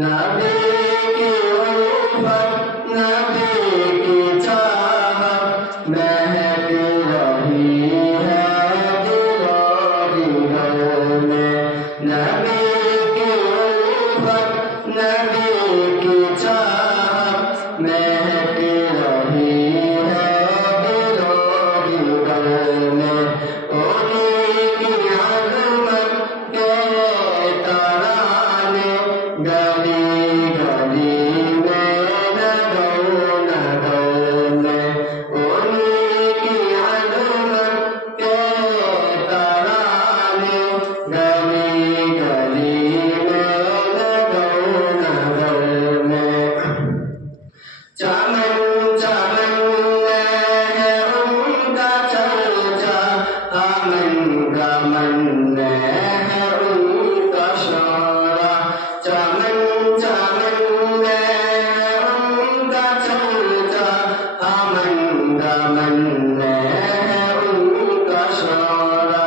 नबी की उल्फत नबी की चाहत महक रही है दिलो जिगर में। नबी की उल्फत नबी की चाहत महक रही है दिलो जिगर में। उन्हीं की अज़मत के तराने गली गली में नगर नगर में। उन्हीं की अज़मत के तराने गली गली में नगर नगर में। चमन चमन में है उनका चर्चा अमन गमन में है उनका शोरा। चमन चमन में है उनका चर्चा अमन गमन में है उनका शोरा।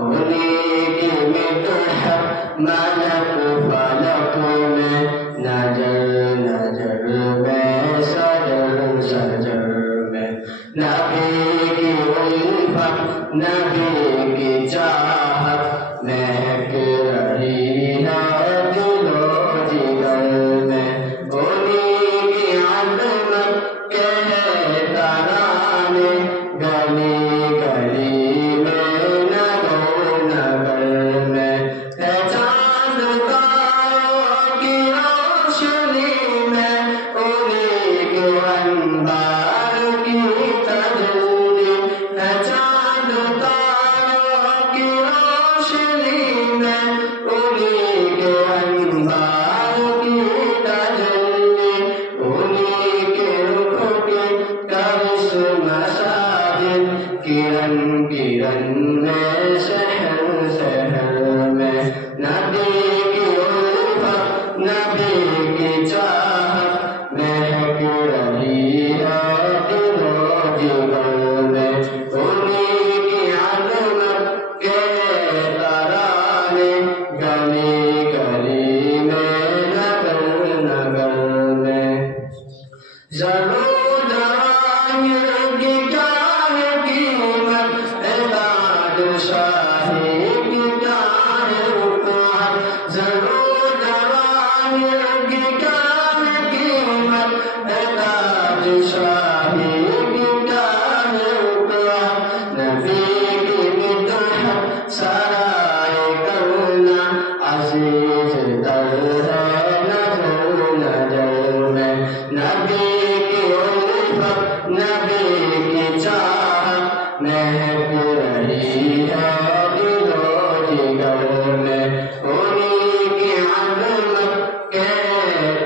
उन्हीं की मितहत मलक फलक में नजर नजर में सजर सजर में। नबी की उल्फत नबी की चाहत महक रही है दिलो जिगर में। उन्हीं की अज़मत के तराने गली गली में नगर नगर में। है चाँद तारों की रोशनी में उन्हीं के अनवार की तजल्ली। है चाँद तारों की रोशनी में उन्हीं के अनवार की तजल्ली। उन्हीं के रुख के करिश्मा साजिद किरण किरण में शहर शहर में। नबी की उल्फत नबी की चाहत महक रही है दिलो जिगर में। उन्हीं की अज़मत के तराने गली गली में नगर नगर में। ज़रूर जवानिर की क्या है कीमत है बादशाही की क्या है हुकूमत। ज़रूर जवानिर की क्या है कीमत है बादशाही की क्या है हुकूमत। नबी की मितहत सराय करना अज़ीज़ तर है नजर नजर में। नबी की उल्फत नबी की चाहत महक रही है दिलो जिगर में। उन्हीं की अज़मत के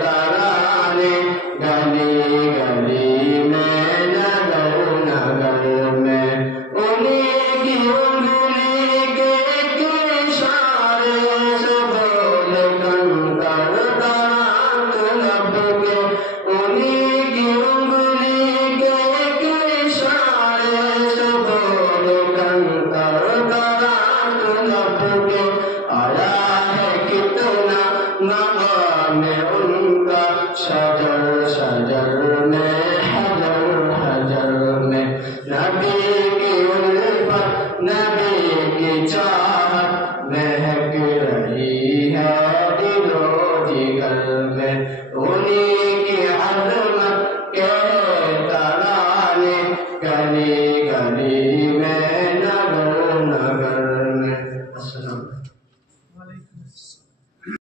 तराने गली गली में नगर नगर में। उन्हीं की उंगली के इशारे से बोले कंकर तराक लब के। उन्हीं की उंगली के इशारे से बोले कंकर तराक लब के। आया है कितना मकाम उनका शजर शजर में हजर हजर में। नबी की उल्फत नबी की चाहत महक रही है दिलो जिगर में। उन्हीं की अज़मत के तराने गली गली